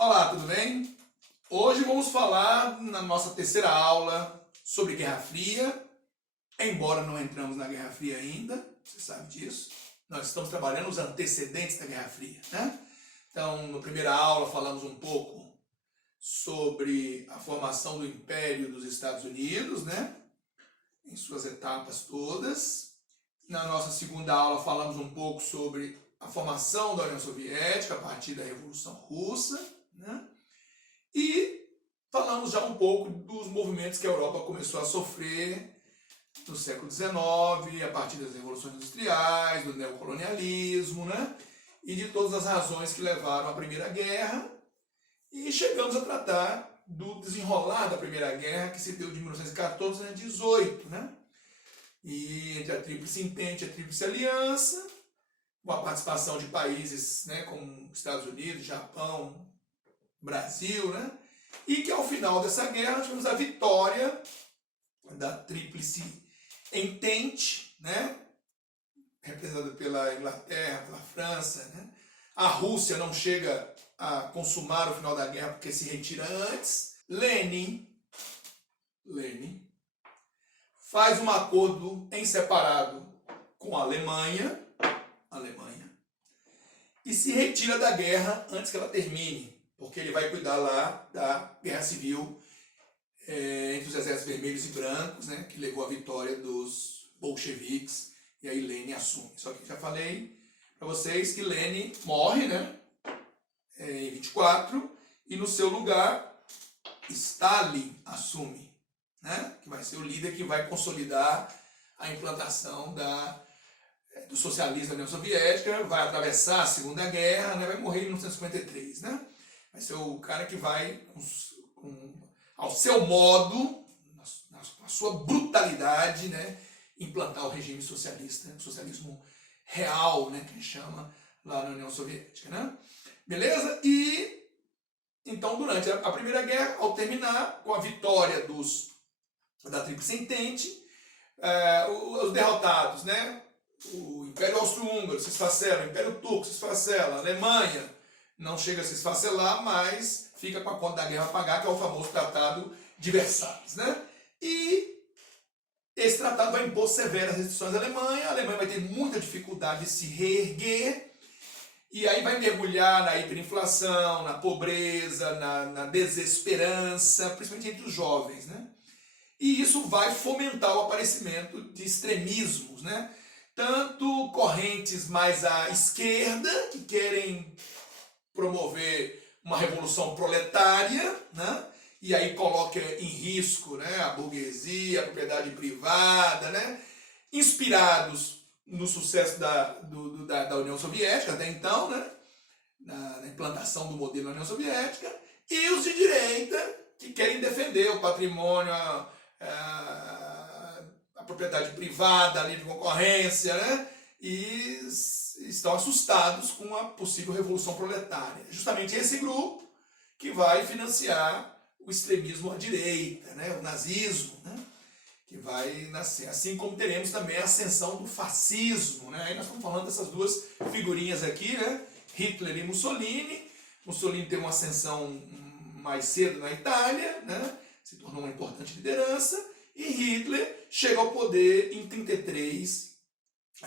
Olá, tudo bem? Hoje vamos falar na nossa terceira aula sobre Guerra Fria, embora não entramos na Guerra Fria ainda, você sabe disso. Nós estamos trabalhando os antecedentes da Guerra Fria, né? Então, na primeira aula falamos um pouco sobre a formação do Império dos Estados Unidos, né? Em suas etapas todas. Na nossa segunda aula falamos um pouco sobre a formação da União Soviética a partir da Revolução Russa, né? E falamos já um pouco dos movimentos que a Europa começou a sofrer no século XIX, a partir das revoluções industriais, do neocolonialismo, né? E de todas as razões que levaram à Primeira Guerra. E chegamos a tratar do desenrolar da Primeira Guerra, que se deu de 1914 a 1918, né? E entre a Tríplice Entente e a Tríplice Aliança, com a participação de países, né, como Estados Unidos, Japão, Brasil, né? E que ao final dessa guerra tivemos a vitória da Tríplice Entente, né? Representada pela Inglaterra, pela França, né? A Rússia não chega a consumar o final da guerra porque se retira antes. Lenin faz um acordo em separado com a Alemanha, e se retira da guerra antes que ela termine, porque ele vai cuidar lá da guerra civil entre os exércitos vermelhos e brancos, né, que levou à vitória dos bolcheviques, e aí Lenin assume. Só que já falei para vocês que Lenin morre, né, em 24, e no seu lugar Stalin assume, né, que vai ser o líder que vai consolidar a implantação do socialismo da União Soviética, vai atravessar a Segunda Guerra, né, vai morrer em 1953, né? Vai ser o cara que vai, ao seu modo, na sua brutalidade, né, implantar o regime socialista, o socialismo real, né, que a gente chama lá na União Soviética, né? Beleza? E então, durante a Primeira Guerra, ao terminar com a vitória da Tríplice Entente, os derrotados, né? O Império Austro-Húngaro se esfacela, o Império Turco se esfacela, a Alemanha não chega a se esfacelar, mas fica com a conta da guerra a pagar, que é o famoso Tratado de Versalhes, né? E esse tratado vai impor severas restrições à Alemanha, a Alemanha vai ter muita dificuldade de se reerguer, e aí vai mergulhar na hiperinflação, na pobreza, na desesperança, principalmente entre os jovens, né? E isso vai fomentar o aparecimento de extremismos, né? Tanto correntes mais à esquerda, que querem promover uma revolução proletária, né? E aí coloca em risco, né, a burguesia, a propriedade privada, né? Inspirados no sucesso da União Soviética até então, né? Na implantação do modelo da União Soviética, e os de direita, que querem defender o patrimônio, a propriedade privada, a livre concorrência, né? E estão assustados com a possível revolução proletária. Justamente esse grupo que vai financiar o extremismo à direita, né? O nazismo, né? Que vai nascer. Assim como teremos também a ascensão do fascismo, né? Aí nós estamos falando dessas duas figurinhas aqui, né? Hitler e Mussolini. Mussolini teve uma ascensão mais cedo na Itália, né? Se tornou uma importante liderança, e Hitler chega ao poder em 1933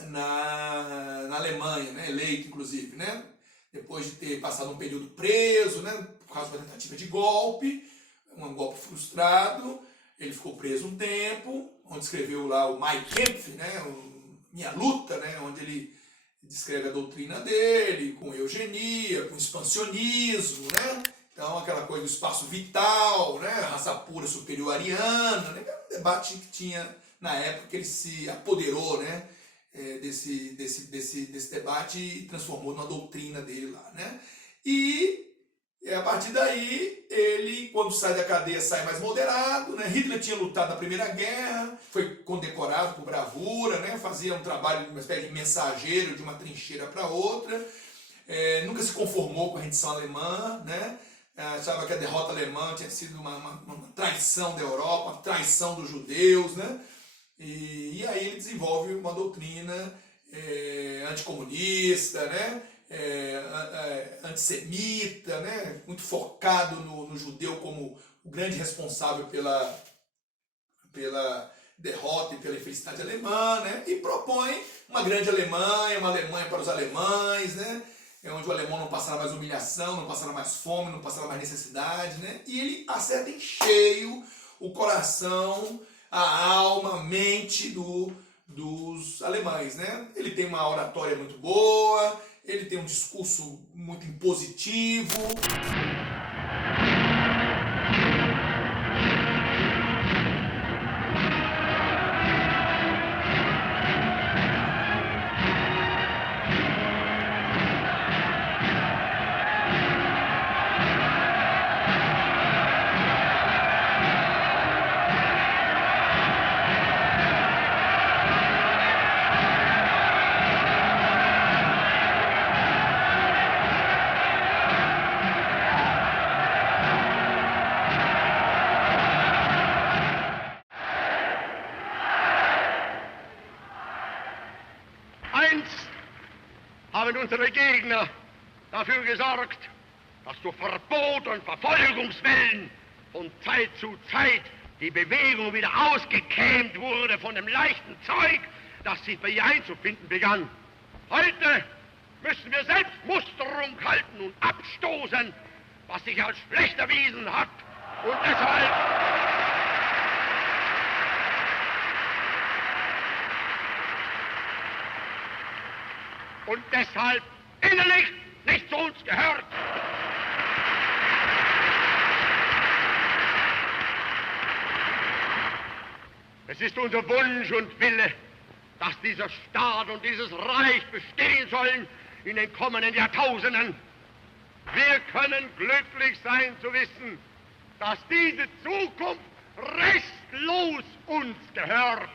na Alemanha, né? Eleito inclusive, né? Depois de ter passado um período preso, né? Por causa de uma tentativa de golpe, um golpe frustrado, ele ficou preso um tempo, onde escreveu lá o Mein Kampf, né? Minha Luta, né? Onde ele descreve a doutrina dele, com eugenia, com expansionismo, né? Então, aquela coisa do espaço vital, né? Raça pura superior ariana, né? Um debate que tinha na época que ele se apoderou, né? Desse debate e transformou numa doutrina dele lá, né? E a partir daí, ele, quando sai da cadeia, sai mais moderado, né? Hitler tinha lutado na Primeira Guerra, foi condecorado por bravura, né? Fazia um trabalho, uma espécie de mensageiro de uma trincheira para outra, nunca se conformou com a rendição alemã, né? Achava que a derrota alemã tinha sido uma traição da Europa, uma traição dos judeus, né? E aí ele desenvolve uma doutrina anticomunista, né? antissemita, né? Muito focado no judeu como o grande responsável pela derrota e pela infelicidade alemã, né? E propõe uma grande Alemanha, uma Alemanha para os alemães, né? Onde o alemão não passará mais humilhação, não passará mais fome, não passará mais necessidade, né? E ele acerta em cheio o coração, a alma, a mente dos alemães, né? Ele tem uma oratória muito boa, ele tem um discurso muito impositivo. Haben unsere Gegner dafür gesorgt, dass durch Verbot und Verfolgungswellen von Zeit zu Zeit die Bewegung wieder ausgekämmt wurde von dem leichten Zeug, das sich bei ihr einzufinden begann. Heute müssen wir selbst Musterung halten und abstoßen, was sich als schlecht erwiesen hat. Und deshalb innerlich nicht zu uns gehört. Es ist unser Wunsch und Wille, dass dieser Staat und dieses Reich bestehen sollen in den kommenden Jahrtausenden. Wir können glücklich sein zu wissen, dass diese Zukunft restlos uns gehört.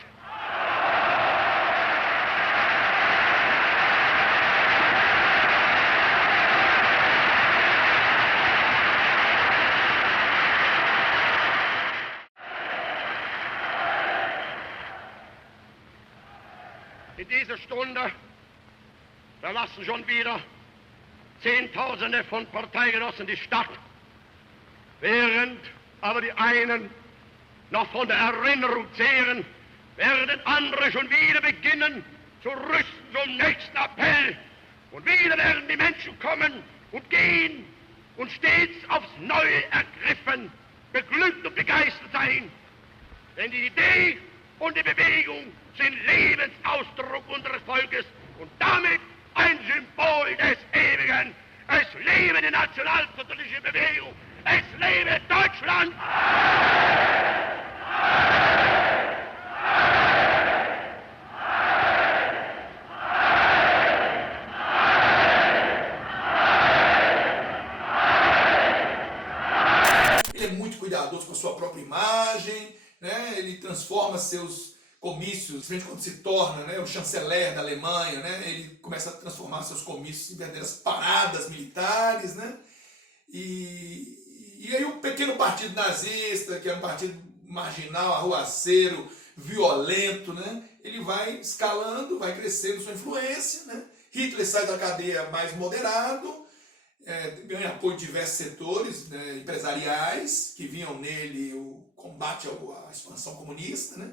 In dieser Stunde verlassen schon wieder Zehntausende von Parteigenossen die Stadt, während aber die einen noch von der Erinnerung zehren, werden andere schon wieder beginnen zu rüsten zum nächsten Appell. Und wieder werden die Menschen kommen und gehen und stets aufs Neue ergriffen, beglückt und begeistert sein. Denn die Idee und die Bewegung sind Lebensausdruck unseres Volkes und damit ein Symbol des Ewigen. Es lebe die nationalsozialistische Bewegung! Es lebe Deutschland! Ele é muito cuidadoso com a sua própria imagem, né? Ele transforma seus comícios, quando se torna, né, o chanceler da Alemanha, né? Ele começa a transformar seus comícios em verdadeiras paradas militares, né? E aí o pequeno partido nazista, que era um partido marginal, arruaceiro, violento, né? Ele vai escalando, vai crescendo sua influência, né? Hitler sai da cadeia mais moderado, ganha apoio de diversos setores, né, empresariais, que viam nele o combate à expansão comunista, né?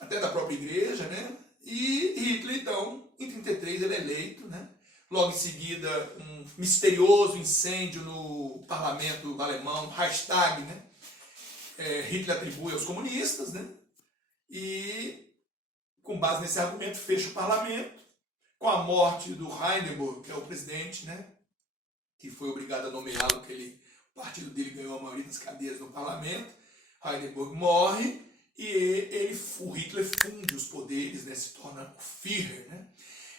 Até da própria igreja, né? E Hitler, então, em 1933, ele é eleito, né? Logo em seguida, um misterioso incêndio no parlamento alemão, Reichstag, né? Hitler atribui aos comunistas, né? E, com base nesse argumento, fecha o parlamento. Com a morte do Hindenburg, que é o presidente, né? Que foi obrigado a nomeá-lo, porque o partido dele ganhou a maioria das cadeiras no parlamento. Hindenburg morre e o Hitler funde os poderes, né? Se torna o Führer, né?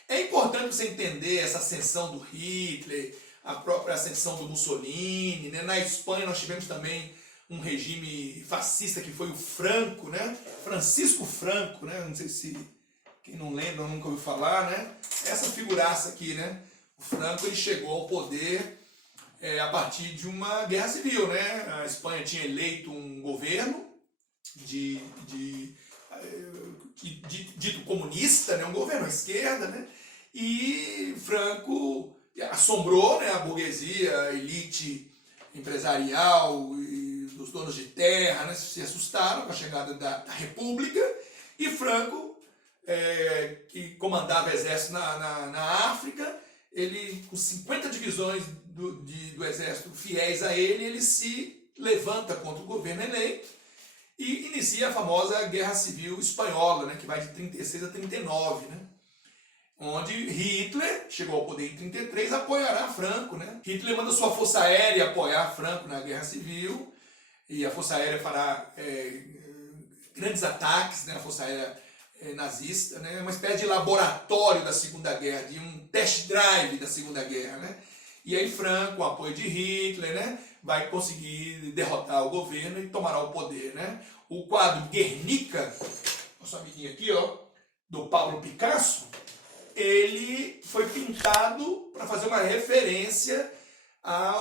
É importante você entender essa ascensão do Hitler, a própria ascensão do Mussolini, né? Na Espanha nós tivemos também um regime fascista que foi o Franco, né? Francisco Franco, né? Não sei se quem não lembra ou nunca ouviu falar, né? Essa figuraça aqui, né? O Franco, ele chegou ao poder a partir de uma guerra civil, né? A Espanha tinha eleito um governo dito comunista, né? Um governo à esquerda, né? E Franco assombrou, né, a burguesia, a elite empresarial e dos donos de terra, né, se assustaram com a chegada da República, e Franco, que comandava exército na África, ele, com 50 divisões do exército fiéis a ele, ele se levanta contra o governo eleito e inicia a famosa Guerra Civil Espanhola, né, que vai de 36 a 39, né, onde Hitler chegou ao poder em 33, apoiará Franco, né? Hitler manda sua força aérea apoiar Franco na Guerra Civil, e a força aérea fará grandes ataques, né? A força aérea nazista, né? Uma espécie de laboratório da Segunda Guerra, de um test drive da Segunda Guerra, né? E aí Franco, com o apoio de Hitler, né, vai conseguir derrotar o governo e tomará o poder, né? O quadro Guernica, nosso amiguinho aqui, ó, do Pablo Picasso, ele foi pintado para fazer uma referência à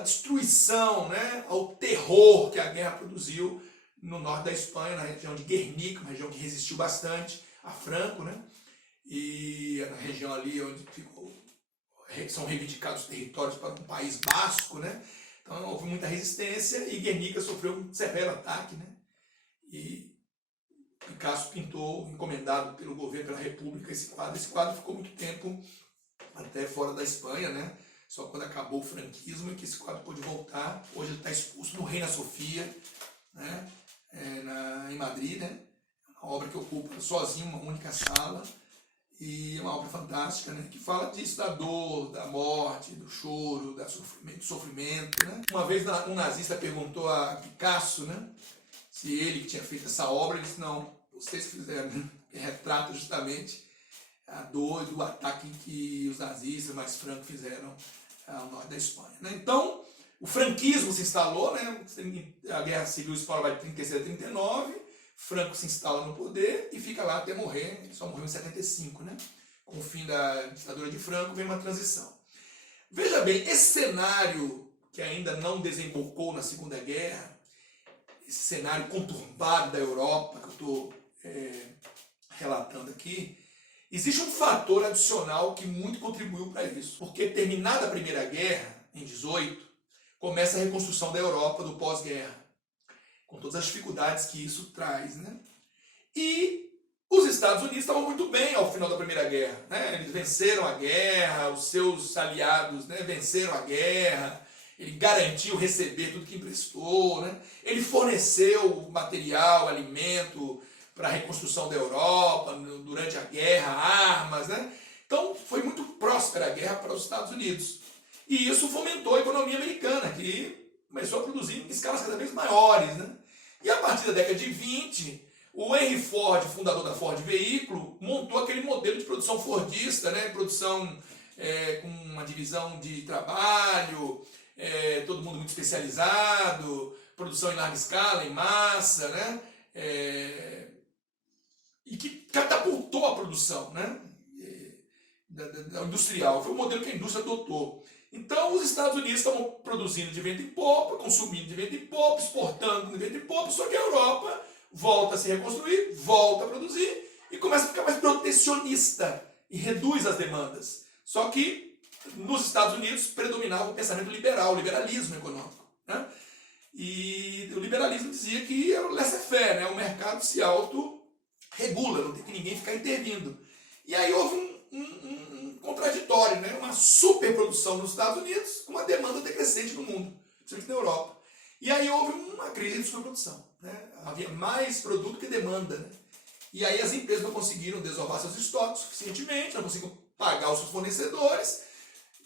destruição, né, ao terror que a guerra produziu no norte da Espanha, na região de Guernica, uma região que resistiu bastante a Franco, né, e na região ali onde são reivindicados territórios para um país basco, né, então houve muita resistência e Guernica sofreu um severo ataque, né, e Picasso pintou, encomendado pelo governo, pela República, esse quadro. Esse quadro ficou muito tempo até fora da Espanha, né? Só quando acabou o franquismo é que esse quadro pôde voltar. Hoje ele está exposto no Reina Sofia, né? Em Madrid, né? Uma obra que ocupa sozinho uma única sala, e é uma obra fantástica, né? Que fala disso, da dor, da morte, do choro, do sofrimento, né? Uma vez um nazista perguntou a Picasso, né, se ele que tinha feito essa obra, ele disse, não, vocês fizeram, né? Que retrata justamente a dor do ataque que os nazistas, mais Franco, fizeram ao norte da Espanha, né? Então, o franquismo se instalou, né? A Guerra Civil Espanhola vai de 36 a 39, Franco se instala no poder e fica lá até morrer, ele só morreu em 75, né? Com o fim da ditadura de Franco, vem uma transição. Veja bem, esse cenário que ainda não desembocou na Segunda Guerra, esse cenário conturbado da Europa, que eu estou relatando aqui, existe um fator adicional que muito contribuiu para isso. Porque terminada a Primeira Guerra, em 18, começa a reconstrução da Europa do pós-guerra, com todas as dificuldades que isso traz, né? E os Estados Unidos estavam muito bem ao final da Primeira Guerra, né? Eles venceram a guerra, os seus aliados, né, venceram a guerra, ele garantiu receber tudo que emprestou, né? Ele forneceu material, alimento para a reconstrução da Europa durante a guerra, armas, né? Então foi muito próspera a guerra para os Estados Unidos. E isso fomentou a economia americana, que começou a produzir em escalas cada vez maiores, né? E a partir da década de 20, o Henry Ford, fundador da Ford Veículo, montou aquele modelo de produção fordista, né? Produção com uma divisão de trabalho, todo mundo muito especializado, produção em larga escala, em massa, né? E que catapultou a produção, né? Da industrial. Foi o modelo que a indústria adotou. Então, os Estados Unidos estavam produzindo de vento em popa, consumindo de vento em popa, exportando de vento em popa, só que a Europa volta a se reconstruir, volta a produzir e começa a ficar mais protecionista e reduz as demandas. Só que nos Estados Unidos predominava o pensamento liberal, o liberalismo econômico, né? E o liberalismo dizia que era o laissez-faire, né? O mercado se auto-regula, não tem que ninguém ficar intervindo. E aí houve um contraditório, né? Uma superprodução nos Estados Unidos com uma demanda decrescente no mundo, principalmente na Europa. E aí houve uma crise de superprodução, né? Havia mais produto que demanda, né? E aí as empresas não conseguiram desovar seus estoques suficientemente, não conseguiram pagar os seus fornecedores,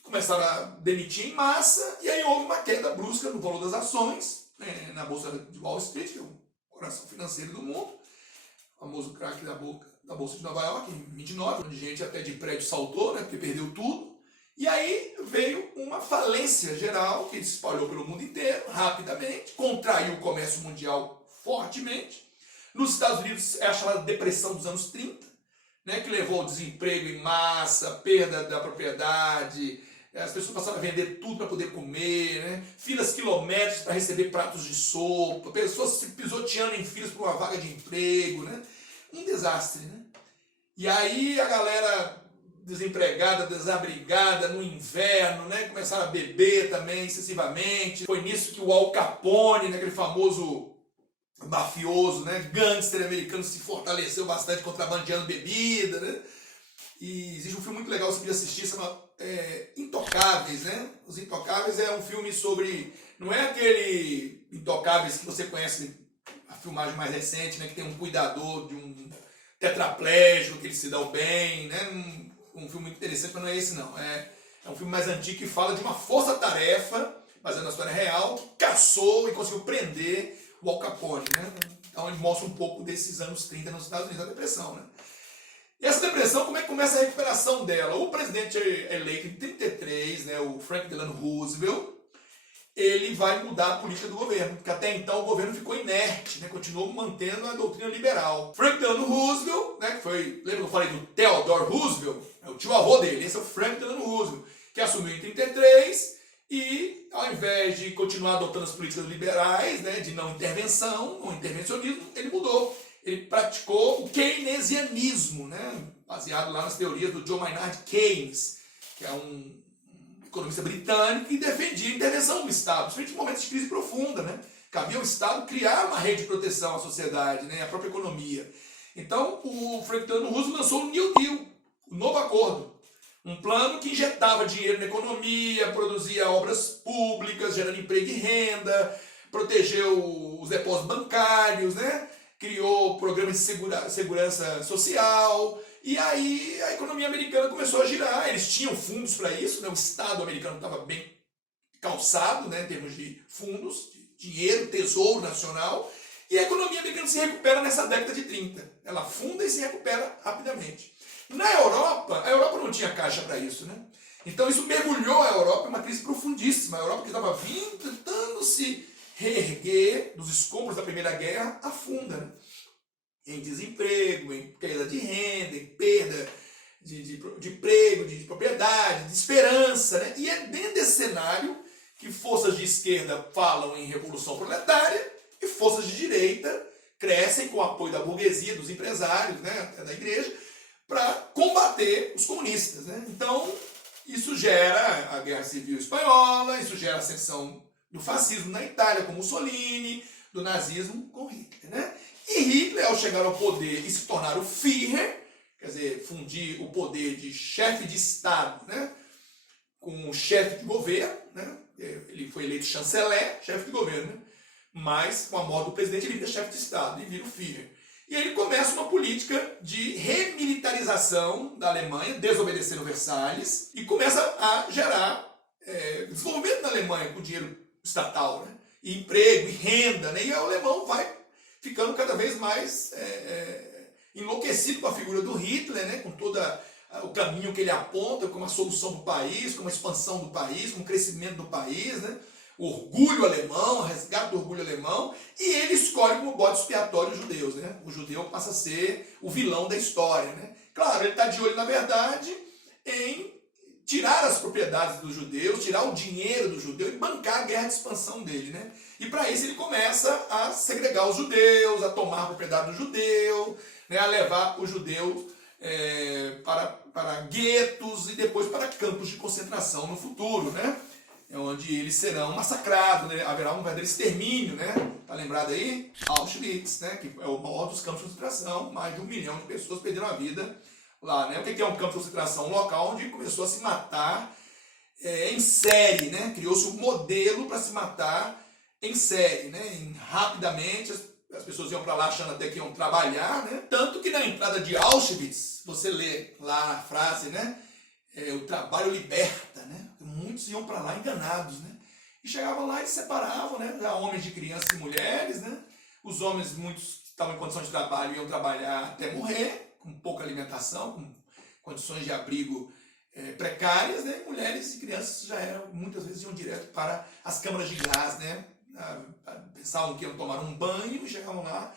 começaram a demitir em massa, e aí houve uma queda brusca no valor das ações, né, na Bolsa de Wall Street, que é o coração financeiro do mundo, o famoso crack da Bolsa de Nova York, em 29, onde gente até de prédio saltou, né, porque perdeu tudo. E aí veio uma falência geral que se espalhou pelo mundo inteiro, rapidamente, contraiu o comércio mundial fortemente. Nos Estados Unidos é a chamada depressão dos anos 30, né, que levou ao desemprego em massa, perda da propriedade, as pessoas passaram a vender tudo para poder comer, né, filas quilométricas para receber pratos de sopa, pessoas se pisoteando em filas por uma vaga de emprego, né, um desastre, né? E aí a galera desempregada, desabrigada, no inverno, né? Começaram a beber também excessivamente. Foi nisso que o Al Capone, né, aquele famoso mafioso, né, gangster americano, se fortaleceu bastante contrabandeando bebida, né? E existe um filme muito legal que você podia assistir, chama Intocáveis, né? Os Intocáveis é um filme sobre... Não é aquele Intocáveis que você conhece, a filmagem mais recente, né? Que tem um cuidador de um tetraplégico, que ele se dá bem, né? Um filme muito interessante, mas não é esse não. É um filme mais antigo que fala de uma força-tarefa, baseada na história real, que caçou e conseguiu prender o Al Capone, né? Então ele mostra um pouco desses anos 30 nos Estados Unidos, da depressão, né? E essa depressão, como é que começa a recuperação dela? O presidente eleito em 33, né, o Franklin Delano Roosevelt, ele vai mudar a política do governo, porque até então o governo ficou inerte, né, continuou mantendo a doutrina liberal. Franklin Delano Roosevelt, né, que foi, lembra que eu falei do Theodore Roosevelt? É o tio-avô dele, esse é o Franklin Delano Roosevelt, que assumiu em 33 e, ao invés de continuar adotando as políticas liberais, né, de não intervenção, não intervencionismo, ele mudou. Ele praticou o keynesianismo, né? Baseado lá nas teorias do John Maynard Keynes, que é um economista britânico que defendia a intervenção do Estado, principalmente em momentos de crise profunda, né? Cabia ao Estado criar uma rede de proteção à sociedade, né? À própria economia. Então, o Franklin Delano Roosevelt lançou o New Deal, o novo acordo, um plano que injetava dinheiro na economia, produzia obras públicas, gerando emprego e renda, protegeu os depósitos bancários, né? Criou programas de segurança social, e aí a economia americana começou a girar. Eles tinham fundos para isso, né? O Estado americano estava bem calçado, né, em termos de fundos, de dinheiro, tesouro nacional, e a economia americana se recupera nessa década de 30. Ela afunda e se recupera rapidamente. Na Europa, a Europa não tinha caixa para isso, né? Então isso mergulhou a Europa em uma crise profundíssima. A Europa, que estava vindo, tentando se reerguer dos escombros da Primeira Guerra, afunda, né? Em desemprego, em queda de renda, em perda de emprego, de propriedade, de esperança, né? E é dentro desse cenário que forças de esquerda falam em revolução proletária e forças de direita crescem com o apoio da burguesia, dos empresários, né? Até da igreja, para combater os comunistas, né? Então, isso gera a Guerra Civil Espanhola, isso gera a ascensão do fascismo na Itália com Mussolini, do nazismo com Hitler, né? E Hitler, ao chegar ao poder e se tornar o Führer, quer dizer, fundir o poder de chefe de Estado, né, com o chefe de governo, né? Ele foi eleito chanceler, chefe de governo, né? Mas com a morte do presidente ele vira chefe de Estado e vira o Führer. E ele começa uma política de remilitarização da Alemanha, desobedecendo Versalhes, e começa a gerar desenvolvimento na Alemanha com dinheiro estatal, né? E emprego, e renda, né? E o alemão vai ficando cada vez mais enlouquecido com a figura do Hitler, né? Com todo o caminho que ele aponta, como a solução do país, como a expansão do país, como o crescimento do país, né? O orgulho alemão, o resgate do orgulho alemão, e ele escolhe como bode expiatório os judeus, né? O judeu passa a ser o vilão da história, né? Claro, ele está de olho, na verdade, em tirar as propriedades dos judeus, tirar o dinheiro do judeu e bancar a guerra de expansão dele, né? E para isso ele começa a segregar os judeus, a tomar a propriedade do judeu, né? A levar os judeus para guetos e depois para campos de concentração no futuro, né? Onde eles serão massacrados, né? Haverá um verdadeiro extermínio, né? Tá lembrado aí? Auschwitz, né? Que é o maior dos campos de concentração, mais de 1 milhão de pessoas perderam a vida lá, né? O que é um campo de concentração? Um local onde começou a se matar em série, né? Criou-se um modelo para se matar em série, né? Rapidamente as pessoas iam para lá achando até que iam trabalhar, né? Tanto que na entrada de Auschwitz, você lê lá a frase, né? O trabalho liberta, né? Muitos iam para lá enganados, né? E chegavam lá e se separavam, né? Já homens de crianças e mulheres, né? Os homens, muitos que estavam em condições de trabalho, iam trabalhar até morrer, com pouca alimentação, com condições de abrigo precárias, né? Mulheres e crianças já eram, muitas vezes iam direto para as câmaras de gás, né? Pensavam que iam tomar um banho e chegavam lá,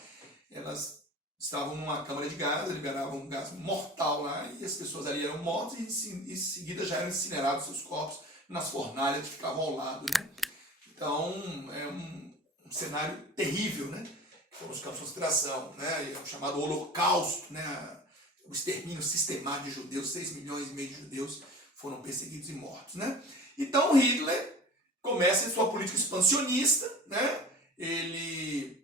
elas estavam numa câmara de gás, liberavam um gás mortal lá e as pessoas ali eram mortas e em seguida já eram incinerados seus corpos nas fornalhas que ficavam ao lado, né? Então é um cenário terrível, né? Foram os campos de concentração, né? O chamado Holocausto, né? o extermínio sistemático de judeus, 6,5 milhões de judeus foram perseguidos e mortos, né? Então Hitler começa sua política expansionista, né? Ele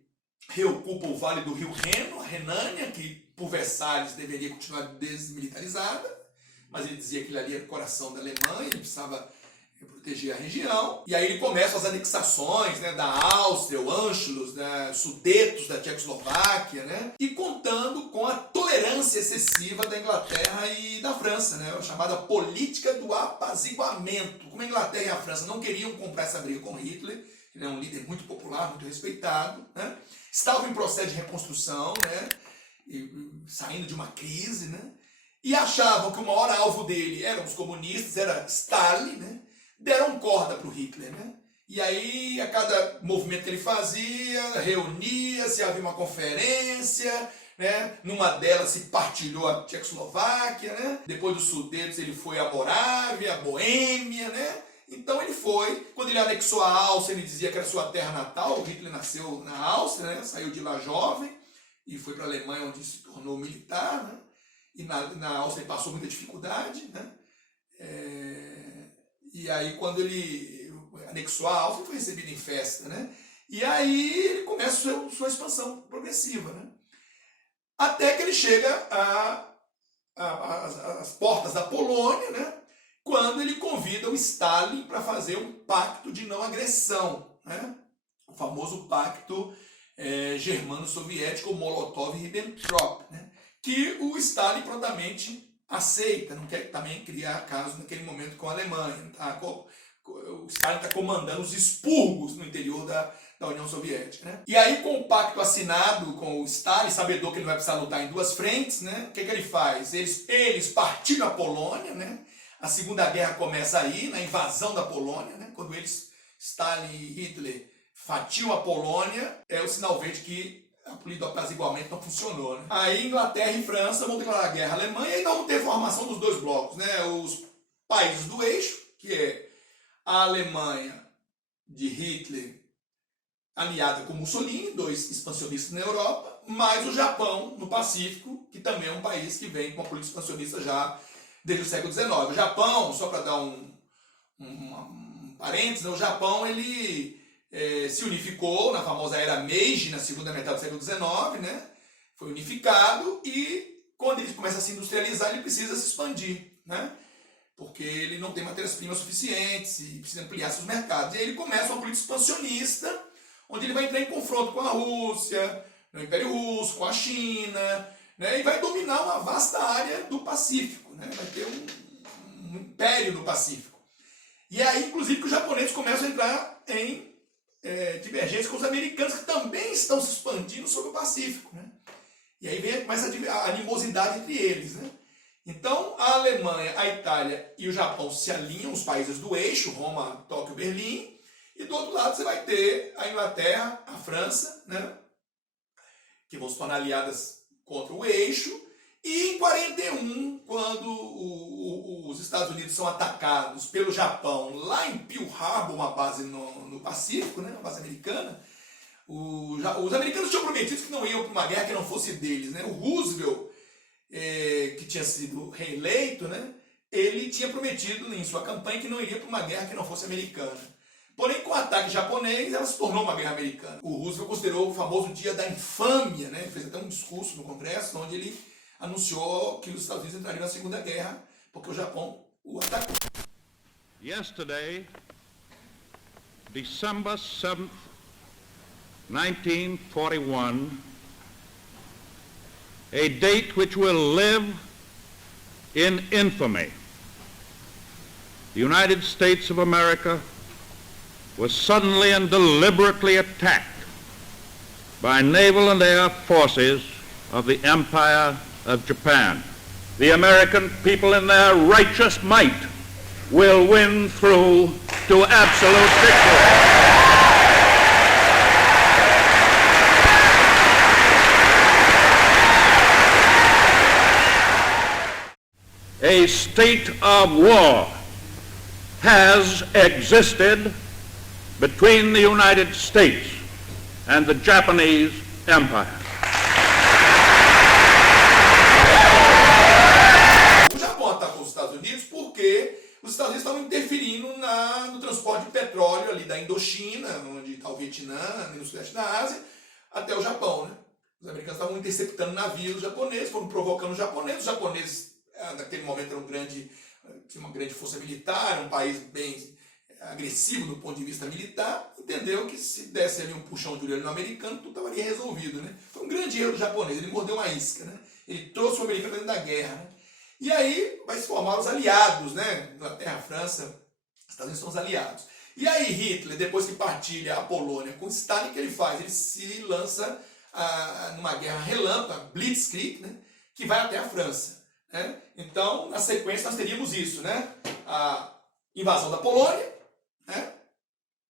reocupa o Vale do Rio Reno, a Renânia, que por Versalhes deveria continuar desmilitarizada, mas ele dizia que ele ali era o coração da Alemanha, ele precisava proteger a região. E aí ele começa as anexações, né, da Áustria, o Anschluss, né, Sudetos da Tchecoslováquia, né, e contando com a tolerância excessiva da Inglaterra e da França, né, a chamada política do apaziguamento. Como a Inglaterra e a França não queriam comprar essa briga com Hitler, ele é um líder muito popular, muito respeitado, né, estavam em processo de reconstrução, né, e saindo de uma crise, né, e achavam que o maior alvo dele eram os comunistas, era Stalin, né, deram corda para o Hitler, né? E aí, a cada movimento que ele fazia, reunia-se, havia uma conferência, né? Numa delas se partilhou a Tchecoslováquia, né? Depois dos Sudetos ele foi a Morávia, a Boêmia, né? Então ele foi, quando ele anexou a Áustria, ele dizia que era sua terra natal, o Hitler nasceu na Áustria, né? Saiu de lá jovem e foi para a Alemanha, onde se tornou militar, né? E na Áustria ele passou muita dificuldade, né? E aí, quando ele anexou a Áustria, ele foi recebido em festa, né? E aí ele começa sua expansão progressiva, né? Até que ele chega às portas da Polônia, né? Quando ele convida o Stalin para fazer um pacto de não agressão, né? O famoso pacto germano-soviético Molotov-Ribbentrop, né? Que o Stalin prontamente aceita, não quer também criar caso naquele momento com a Alemanha. Tá? O Stalin está comandando os expurgos no interior da União Soviética. Né? E aí, com o pacto assinado com o Stalin, sabedor que ele vai precisar lutar em duas frentes, né? O que ele faz? Eles partilham a Polônia, né? A Segunda Guerra começa aí, na invasão da Polônia, né? Quando Stalin e Hitler fatiam a Polônia, é o sinal verde que a política do apaziguamento não funcionou, né? Aí Inglaterra e França vão declarar guerra à Alemanha e não ter formação dos dois blocos, né? Os países do eixo, que é a Alemanha de Hitler aliada com Mussolini, dois expansionistas na Europa, mais o Japão no Pacífico, que também é um país que vem com uma política expansionista já desde o século XIX. O Japão, só para dar um parênteses, né? O Japão ele se unificou na famosa era Meiji, na segunda metade do século XIX, né? Foi unificado e quando ele começa a se industrializar, ele precisa se expandir, né? Porque ele não tem matérias-primas suficientes e precisa ampliar seus mercados. E aí ele começa uma política expansionista, onde ele vai entrar em confronto com a Rússia, no Império Russo, com a China, né? E vai dominar uma vasta área do Pacífico, né? Vai ter um império no Pacífico. E é aí, inclusive, que os japoneses começam a entrar em divergência com os americanos, que também estão se expandindo sobre o Pacífico, né? E aí começa a animosidade entre eles, né? Então a Alemanha, a Itália e o Japão se alinham, os países do eixo, Roma, Tóquio, Berlim, e do outro lado você vai ter a Inglaterra, a França, né? Que vão se tornar aliadas contra o eixo, e em 41, quando os Estados Unidos são atacados pelo Japão, lá em Pearl Harbor, uma base no Pacífico, né, uma base americana, os americanos tinham prometido que não iam para uma guerra que não fosse deles. Né? O Roosevelt, que tinha sido reeleito, né, ele tinha prometido em sua campanha que não iria para uma guerra que não fosse americana. Porém, com o ataque japonês, ela se tornou uma guerra americana. O Roosevelt considerou o famoso dia da infâmia, né? Ele fez até um discurso no Congresso, onde ele anunciou que os Estados Unidos entrariam na Segunda Guerra, porque o Japão o atacou. Yesterday, December 7th, 1941, a date which will live in infamy. The United States of America was suddenly and deliberately attacked by naval and air forces of the Empire of Japan. The American people in their righteous might will win through to absolute victory. A state of war has existed between the United States and the Japanese Empire. estavam interferindo no transporte de petróleo ali da Indochina, onde está o Vietnã, ali no sudeste da Ásia, até o Japão, né? Os americanos estavam interceptando navios japoneses, foram provocando os japoneses naquele momento tinha uma grande força militar, era um país bem agressivo do ponto de vista militar, entendeu que se desse ali um puxão de orelha no americano, tudo estaria resolvido, né? Foi um grande erro do japonês, ele mordeu uma isca, né? Ele trouxe o americano dentro da guerra, né? E aí vai se formar os aliados, né? Inglaterra, França, Estados Unidos são os aliados. E aí Hitler, depois que partilha a Polônia com Stalin, o que ele faz? Ele se lança numa guerra relâmpago, Blitzkrieg, né? Que vai até a França, né? Então, na sequência, nós teríamos isso, né? A invasão da Polônia, né?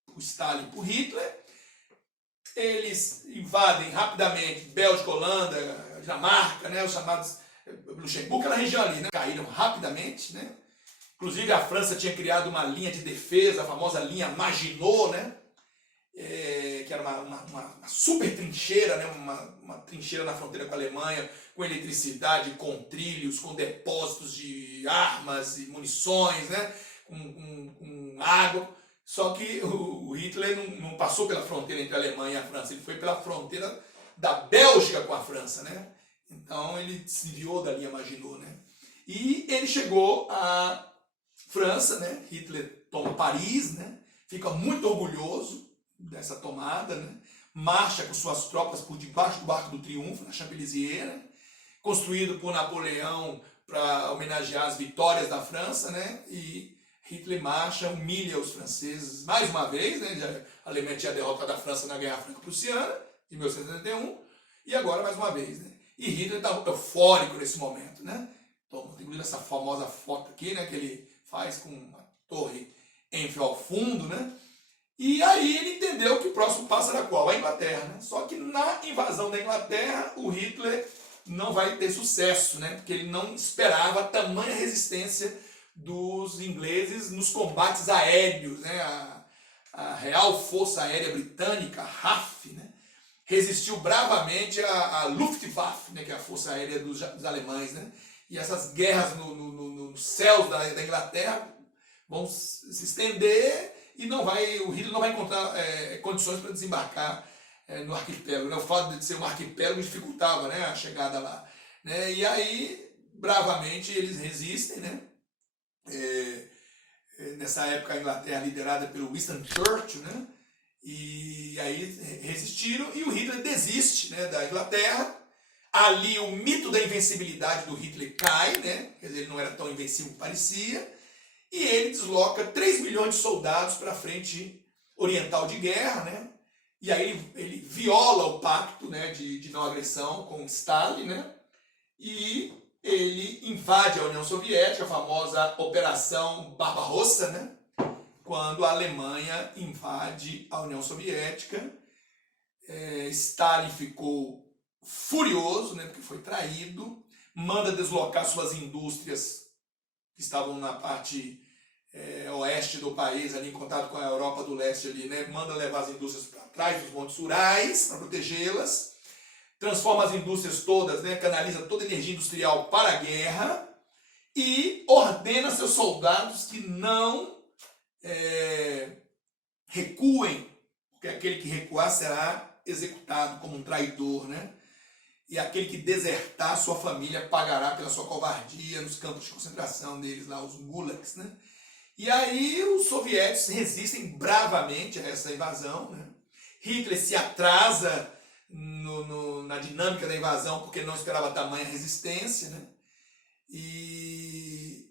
Por Stalin e por Hitler. Eles invadem rapidamente Bélgica, Holanda, Dinamarca, né? Os chamados Luxemburgo, aquela região ali, né? Caíram rapidamente, né? Inclusive a França tinha criado uma linha de defesa, a famosa linha Maginot, né? Que era uma super trincheira, né? Uma trincheira na fronteira com a Alemanha, com eletricidade, com trilhos, com depósitos de armas e munições, né? Com água. Só que o Hitler não passou pela fronteira entre a Alemanha e a França, ele foi pela fronteira da Bélgica com a França, né? Então ele se desviou da linha Maginot, né? E ele chegou à França, né? Hitler toma Paris, né? Fica muito orgulhoso dessa tomada, né? Marcha com suas tropas por debaixo do Arco do Triunfo, na Champs-Élysées, né? Construído por Napoleão para homenagear as vitórias da França, né? E Hitler marcha, humilha os franceses mais uma vez, né? A Alemanha tinha derrotado a França na Guerra Franco-Prussiana, de 1871, e agora mais uma vez, né? E Hitler está eufórico nesse momento, né? Então, inclusive essa famosa foto aqui, né? Que ele faz com uma torre Eiffel ao fundo, né? E aí ele entendeu que o próximo passo era qual? A Inglaterra, né? Só que na invasão da Inglaterra, o Hitler não vai ter sucesso, né? Porque ele não esperava tamanha resistência dos ingleses nos combates aéreos, né? A Real Força Aérea Britânica, a RAF, né? Resistiu bravamente à Luftwaffe, né? Que é a Força Aérea dos alemães, né? E essas guerras nos céus da Inglaterra vão se estender e o Hitler não vai encontrar condições para desembarcar no arquipélago, né? O fato de ser um arquipélago dificultava, né, a chegada lá, né? E aí, bravamente, eles resistem, né? Nessa época a Inglaterra liderada pelo Winston Churchill, né? E aí resistiram e o Hitler desiste, né, da Inglaterra. Ali o mito da invencibilidade do Hitler cai, né? Quer dizer, ele não era tão invencível como parecia. E ele desloca 3 milhões de soldados para a frente oriental de guerra, né? E aí ele viola o pacto, né, de não agressão com Stalin, né? E ele invade a União Soviética, a famosa Operação Barbarossa, né? Quando a Alemanha invade a União Soviética. Stalin ficou furioso, né, porque foi traído, manda deslocar suas indústrias que estavam na parte oeste do país, ali em contato com a Europa do Leste, ali, né, manda levar as indústrias para trás dos montes Urais, para protegê-las, transforma as indústrias todas, né, canaliza toda a energia industrial para a guerra e ordena seus soldados que não recuem, porque aquele que recuar será executado como um traidor, né? E aquele que desertar, sua família pagará pela sua covardia nos campos de concentração deles lá, os gulags, né? E aí os soviéticos resistem bravamente a essa invasão, né? Hitler se atrasa na dinâmica da invasão porque não esperava tamanha resistência, né? E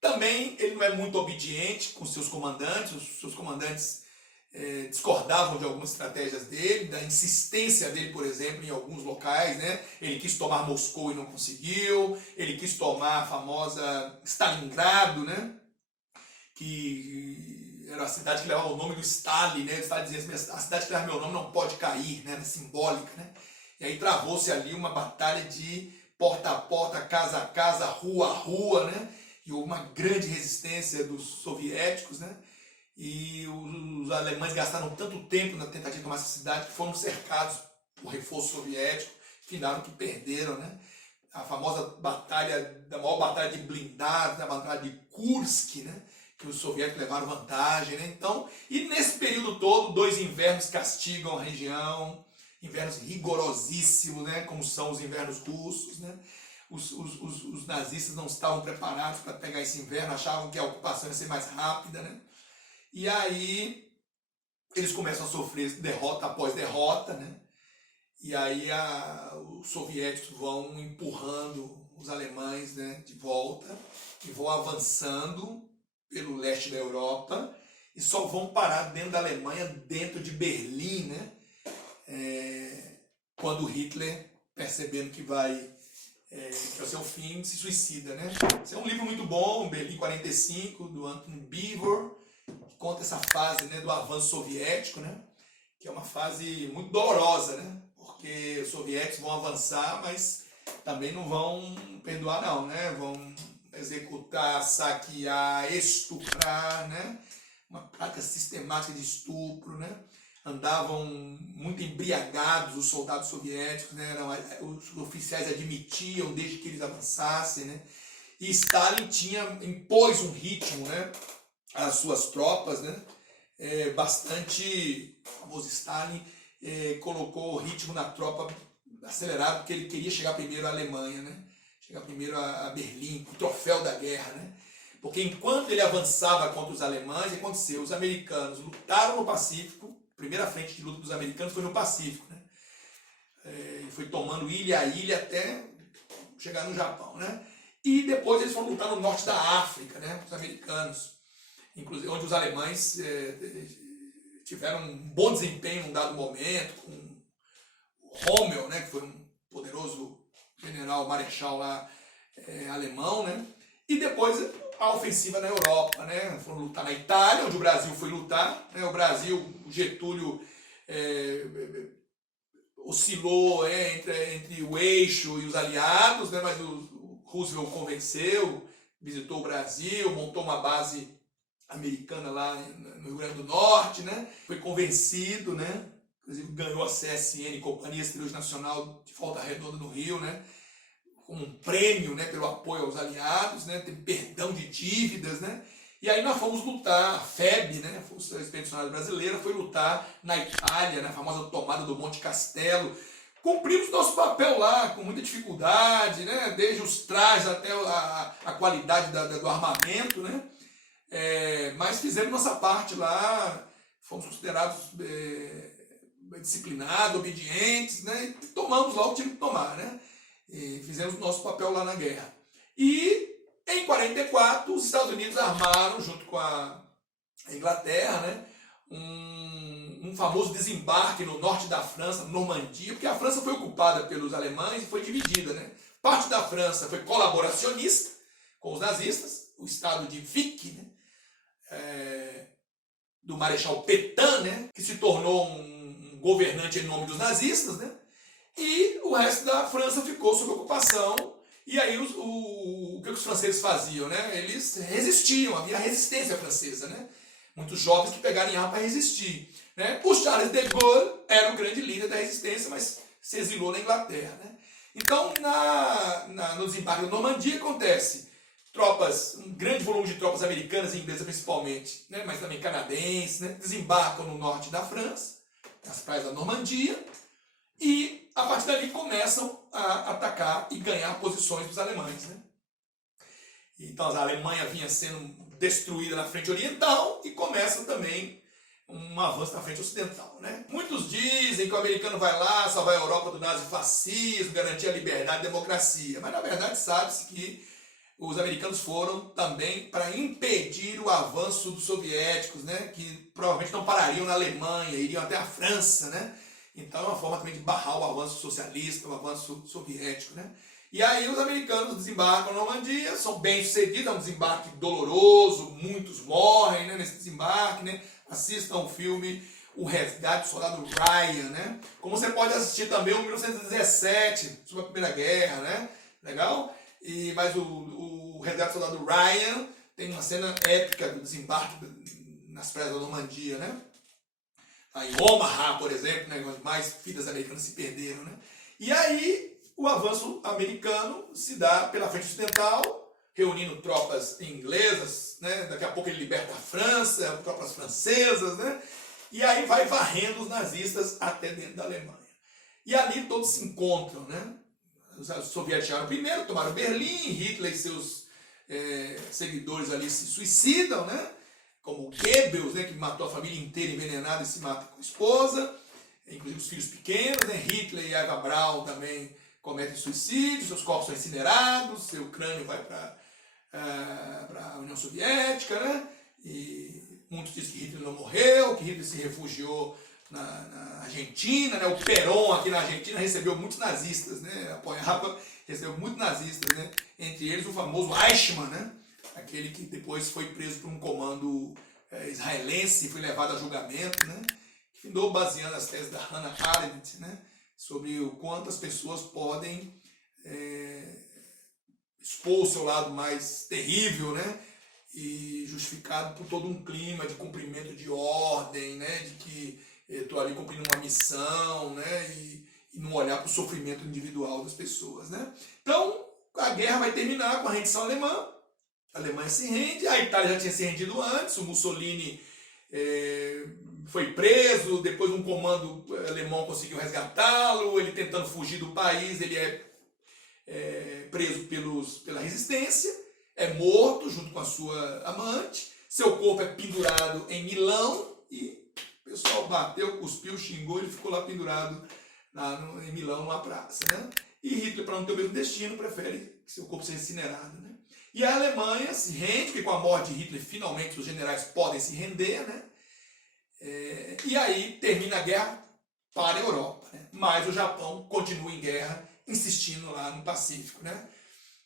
também ele não é muito obediente com seus comandantes, os seus comandantes discordavam de algumas estratégias dele, da insistência dele, por exemplo, em alguns locais, né? Ele quis tomar Moscou e não conseguiu, ele quis tomar a famosa Stalingrado, né? Que era a cidade que levava o nome do Stalin, né? O Stalin dizia assim, a cidade que leva meu nome não pode cair, né? Simbólica, né? E aí travou-se ali uma batalha de porta a porta, casa a casa, rua a rua, né? E houve uma grande resistência dos soviéticos, né? E os alemães gastaram tanto tempo na tentativa de tomar essa cidade que foram cercados por reforço soviético, findaram que perderam, né? A famosa batalha, da maior batalha de blindados, a batalha de Kursk, né? que os soviéticos levaram vantagem, né? Então, e nesse período todo, 2 invernos castigam a região, invernos rigorosíssimos, né? Como são os invernos russos, né? Os nazistas não estavam preparados para pegar esse inverno, achavam que a ocupação ia ser mais rápida, né? E aí eles começam a sofrer derrota após derrota, né? E aí os soviéticos vão empurrando os alemães, né, de volta e vão avançando pelo leste da Europa e só vão parar dentro da Alemanha, dentro de Berlim, né? Quando Hitler, percebendo que vai ao seu fim, se suicida, né? Esse é um livro muito bom, Berlim 45, do Anton Beevor, que conta essa fase, né, do avanço soviético, né? Que é uma fase muito dolorosa, né? Porque os soviéticos vão avançar, mas também não vão perdoar não, né? Vão executar, saquear, estuprar, né? Uma prática sistemática de estupro, né? Andavam muito embriagados os soldados soviéticos, né? Os oficiais admitiam desde que eles avançassem, né? E Stalin impôs um ritmo, né, às suas tropas, né? Bastante, o famoso Stalin colocou o ritmo na tropa acelerado, porque ele queria chegar primeiro à Alemanha, né? Chegar primeiro a Berlim, o troféu da guerra, né? Porque enquanto ele avançava contra os alemães, o que aconteceu? Os americanos lutaram no Pacífico, a primeira frente de luta dos americanos foi no Pacífico, né? E foi tomando ilha a ilha até chegar no Japão, né? E depois eles foram lutar no norte da África, né? Os americanos, inclusive onde os alemães tiveram um bom desempenho num dado momento, com Rommel, né, que foi um poderoso general marechal lá alemão, né? E depois a ofensiva na Europa, né? Foram lutar na Itália, onde o Brasil foi lutar, né? O Brasil, o Getúlio oscilou entre o eixo e os aliados, né? Mas o Roosevelt convenceu, visitou o Brasil, montou uma base americana lá no Rio Grande do Norte, né? Foi convencido, né? Inclusive ganhou a CSN, Companhia Siderúrgica Nacional de Volta Redonda no Rio, né? Com um prêmio, né, pelo apoio aos aliados, né? Tem perdão de dívidas, né? E aí nós fomos lutar, a FEB, né? A Força Expedicionária Brasileira, foi lutar na Itália, na famosa tomada do Monte Castelo. Cumprimos nosso papel lá com muita dificuldade, né? Desde os trajes até a qualidade do armamento, né? Mas fizemos nossa parte lá, fomos considerados disciplinados, obedientes, né? E tomamos lá o que tinha que tomar, né? E fizemos o nosso papel lá na guerra. E em 44 os Estados Unidos armaram, junto com a Inglaterra, né, um famoso desembarque no norte da França, Normandia, porque a França foi ocupada pelos alemães e foi dividida, né? Parte da França foi colaboracionista com os nazistas, o estado de Vichy, né, do Marechal Pétain, né, que se tornou um governante em nome dos nazistas, né? E o resto da França ficou sob ocupação. E aí o que os franceses faziam, né? Eles resistiam, havia resistência francesa, né? Muitos jovens que pegaram em arma para resistir, né? O Charles de Gaulle era o grande líder da resistência, mas se exilou na Inglaterra, né? Então, no desembarque da Normandia acontece um grande volume de tropas americanas e inglesas principalmente, né? Mas também canadenses, né? Desembarcam no norte da França, nas praias da Normandia, e a partir dali começam a atacar e ganhar posições dos alemães, né? Então a Alemanha vinha sendo destruída na frente oriental e começa também um avanço na frente ocidental, né? Muitos dizem que o americano vai lá salvar a Europa do nazifascismo, garantir a liberdade e a democracia, mas na verdade sabe-se que os americanos foram também para impedir o avanço dos soviéticos, né? Que provavelmente não parariam na Alemanha, iriam até a França, né? Então é uma forma também de barrar o avanço socialista, o avanço soviético, né? E aí os americanos desembarcam na Normandia, são bem-sucedidos, é um desembarque doloroso, muitos morrem, né, nesse desembarque, né? Assistam o filme O Resgate do Soldado Ryan, né? Como você pode assistir também o 1917, sobre a Primeira Guerra, né? Legal? Mas o Resgate do Soldado Ryan tem uma cena épica do desembarque nas praias da Normandia, né? Em Omaha, por exemplo, né, onde mais vidas americanas se perderam, né? E aí o avanço americano se dá pela frente ocidental, reunindo tropas inglesas, né? Daqui a pouco ele liberta a França, tropas francesas, né? E aí vai varrendo os nazistas até dentro da Alemanha. E ali todos se encontram, né? Os soviéticos chegaram primeiro, tomaram Berlim, Hitler e seus seguidores ali se suicidam, né? Como Goebbels, né? Que matou a família inteira envenenada e se mata com a esposa, inclusive os filhos pequenos, né? Hitler e Eva Braun também cometem suicídio, seus corpos são incinerados, seu crânio vai para a União Soviética, né? E muitos dizem que Hitler não morreu, que Hitler se refugiou na Argentina, né? O Perón aqui na Argentina recebeu muitos nazistas, né? Apoiava, recebeu muitos nazistas, né? Entre eles o famoso Eichmann, né? Aquele que depois foi preso por um comando israelense e foi levado a julgamento, né? Que findou baseando as teses da Hannah Arendt, né? Sobre o quanto as pessoas podem expor o seu lado mais terrível, né? E justificado por todo um clima de cumprimento de ordem, né? De que estou ali cumprindo uma missão, né? E não olhar para o sofrimento individual das pessoas, né? Então, a guerra vai terminar com a rendição alemã. A Alemanha se rende, a Itália já tinha se rendido antes, o Mussolini foi preso, depois um comando alemão conseguiu resgatá-lo, ele tentando fugir do país, ele é preso pela resistência, é morto junto com a sua amante, seu corpo é pendurado em Milão e o pessoal bateu, cuspiu, xingou, ele ficou lá pendurado em Milão, numa praça, né? E Hitler, para não ter o mesmo destino, prefere que seu corpo seja incinerado, né? E a Alemanha se rende, porque com a morte de Hitler, finalmente os generais podem se render, né? E aí termina a guerra para a Europa, né? Mas o Japão continua em guerra, insistindo lá no Pacífico, né?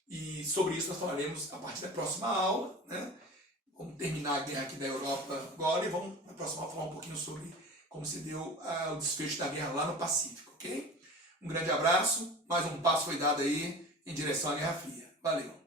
E sobre isso nós falaremos a partir da próxima aula, né? Vamos terminar a guerra aqui da Europa agora e vamos na próxima aula falar um pouquinho sobre como se deu o desfecho da guerra lá no Pacífico, ok? Um grande abraço, mais um passo foi dado aí em direção à Guerra Fria. Valeu!